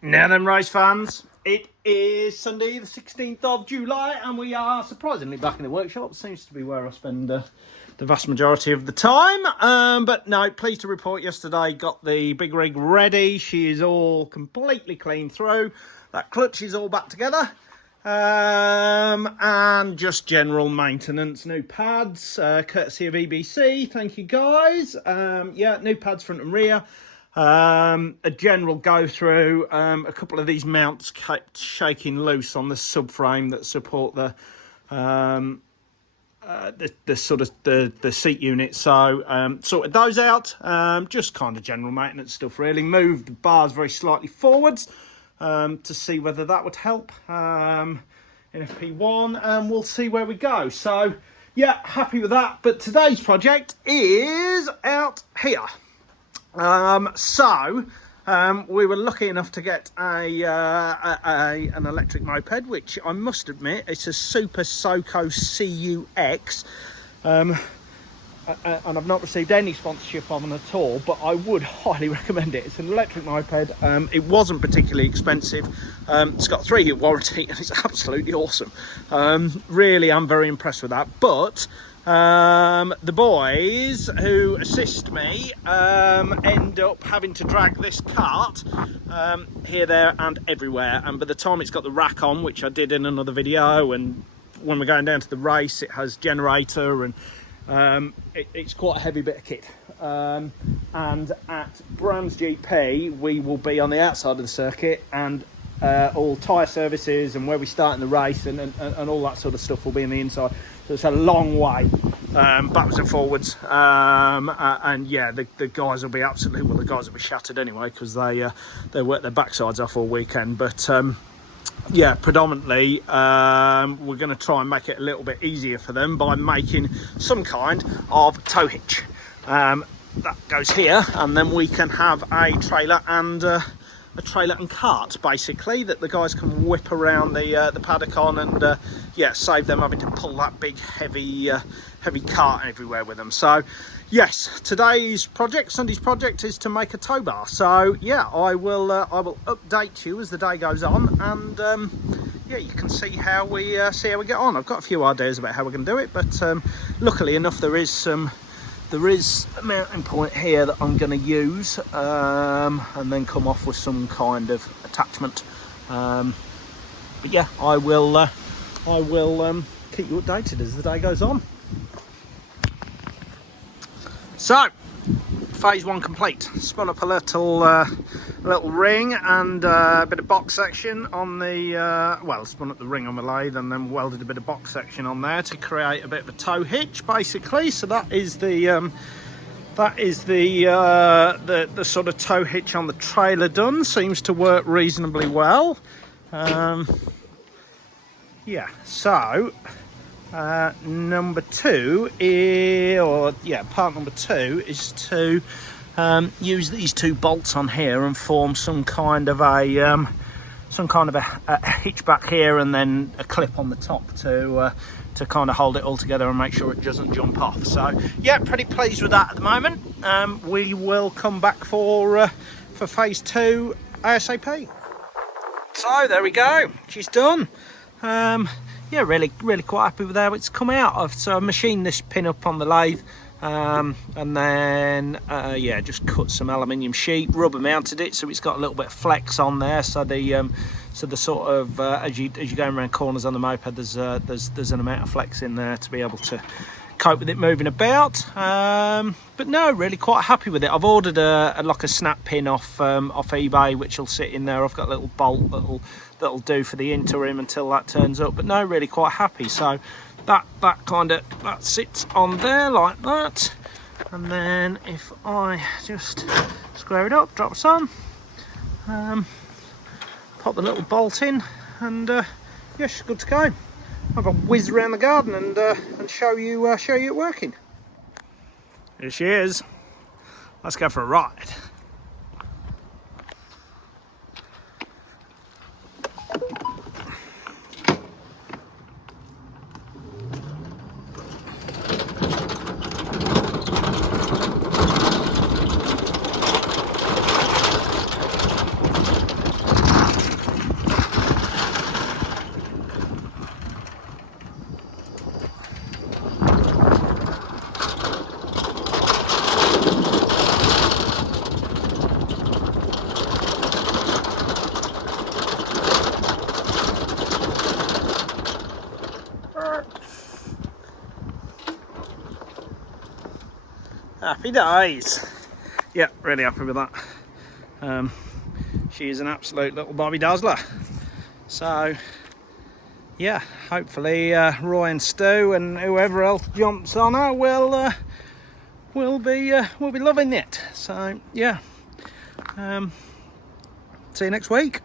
Now then, race fans, it is Sunday the 16th of July and we are surprisingly back in the workshop. Seems to be where I spend the vast majority of the time. But no, pleased to report yesterday got the big rig ready. She is all completely clean through. That clutch is all back together. And just general maintenance, new pads, courtesy of EBC, thank you guys. Yeah, new pads front and rear. A general go through. A couple of these mounts kept shaking loose on the subframe that support the sort of the seat unit, so sorted those out. Just kind of general maintenance stuff really. Moved the bars very slightly forwards to see whether that would help in FP1, and we'll see where we go. So yeah, happy with that. But today's project is out here. We were lucky enough to get an electric moped, which I must admit, it's a Super Soco CUX, and I've not received any sponsorship of them at all, but I would highly recommend it. It's an electric moped. It wasn't particularly expensive. It's got a 3-year warranty and it's absolutely awesome. Really, I'm very impressed with that. But the boys who assist me end up having to drag this cart here, there and everywhere, and by the time it's got the rack on, which I did in another video, and when we're going down to the race it has generator, and it's quite a heavy bit of kit. And at Brands GP we will be on the outside of the circuit, and all tyre services and where we start in the race and all that sort of stuff will be in the inside. So it's a long way backwards and forwards, and yeah, the guys will be absolutely, well, the guys will be shattered anyway because they work their backsides off all weekend. But yeah, predominantly we're going to try and make it a little bit easier for them by making some kind of tow hitch that goes here, and then we can have a trailer and cart basically that the guys can whip around the paddock on, and yeah, save them having to pull that big heavy cart everywhere with them. So yes, today's project, Sunday's project, is to make a tow bar. So yeah, I will update you as the day goes on, and yeah, you can see how we get on. I've got a few ideas about how we're going to do it, but luckily enough there is a mounting point here that I'm going to use, and then come off with some kind of attachment. But yeah, I will keep you updated as the day goes on. So, phase 1 complete. Spun up a little ring and a bit of box section on the well, spun up the ring on the lathe and then welded a bit of box section on there to create a bit of a tow hitch basically. So that is the sort of tow hitch on the trailer done. Seems to work reasonably well. Yeah, so number 2 is, or yeah, part number 2 is to use these 2 bolts on here and form some kind of a hitch back here, and then a clip on the top to kind of hold it all together and make sure it doesn't jump off. So yeah, pretty pleased with that at the moment. We will come back for phase 2 ASAP. So there we go, she's done. Yeah, really quite happy with how it's come out. So I machined this pin up on the lathe, and then yeah, just cut some aluminium sheet, rubber mounted it so it's got a little bit of flex on there, so the sort of as you go around corners on the moped, there's an amount of flex in there to be able to cope with it moving about. But no, really quite happy with it. I've ordered like a snap pin off eBay, which will sit in there. I've got a little bolt that'll do for the interim until that turns up. But no, really quite happy. So that sits on there like that, and then if I just square it up, drop some, pop the little bolt in, and yeah, she's good to go. I've got to whiz around the garden and show you it working. Here she is. Let's go for a ride. Happy days. Yeah, really happy with that. She's an absolute little Bobby Dazzler. So yeah, hopefully Roy and Stu and whoever else jumps on her will be loving it. So yeah, see you next week.